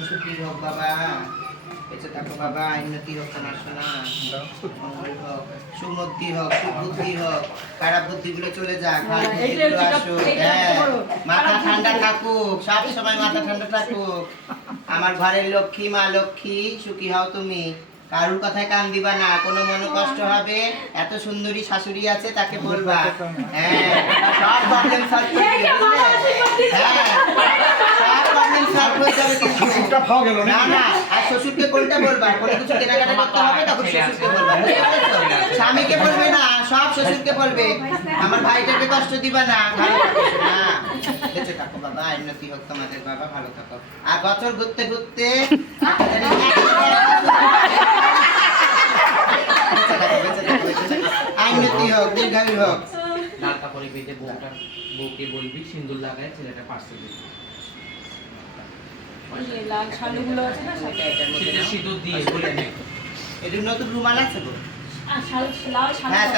জীবন সুখী হোক বাবা, বেঁচে থাকো বাবা, উন্নতি হোক তোমার সোনা, মঙ্গল হোক, সুমতি হোক, সুবুদ্ধি হোক, খারাপ বুদ্ধিগুলো চলে যাক, ভালো বুদ্ধিগুলো আসুক। হ্যাঁ, মাথা ঠান্ডা থাকুক, সব সময় মাথা ঠান্ডা থাকুক। আমার ঘরের লক্ষ্মী, মা লক্ষ্মী, সুখী হও তুমি। কারুর কথায় কান দিবা না, কোনো মনে কষ্ট হবে, এত সুন্দরী শাশুড়ি আছে তাকে বলবা। হ্যাঁ, সব প্রবলেম সলভ করে দিবে, বুঝলে? হ্যাঁ, সব প্রবলেম সলভ হয়ে যাবে কিন্তু। না না, আর শ্বশুরকে কোনটা বলবা? কোনো কিছু কেনাকাটা করতে হবে তখন শ্বশুরকে বলবা, বুঝতে পেরেছো? স্বামীকে বলবে না, সব শ্বশুরকে বলবে। আমার ভাইটাকে কষ্ট দিবা না, ভালো থাকো না। বেঁচে থাকো বাবা, উন্নতি হোক তোমাদের বাবা, ভালো থাকো। আর বছর ঘুরতে ঘুরতে উন্নতি হোক, দীর্ঘায়ু হোক। লাল কাপড়ে বেঁধে বউকে বলবি সিন্দুর লাগায় ছেলেটা পার্সেল দিবি। লাল শালুগুলো আছে না, সিঁদুর দিয়ে বলে নে। এটা নতুন রুমাল আছে গো। লাল শালু। হ্যাঁ।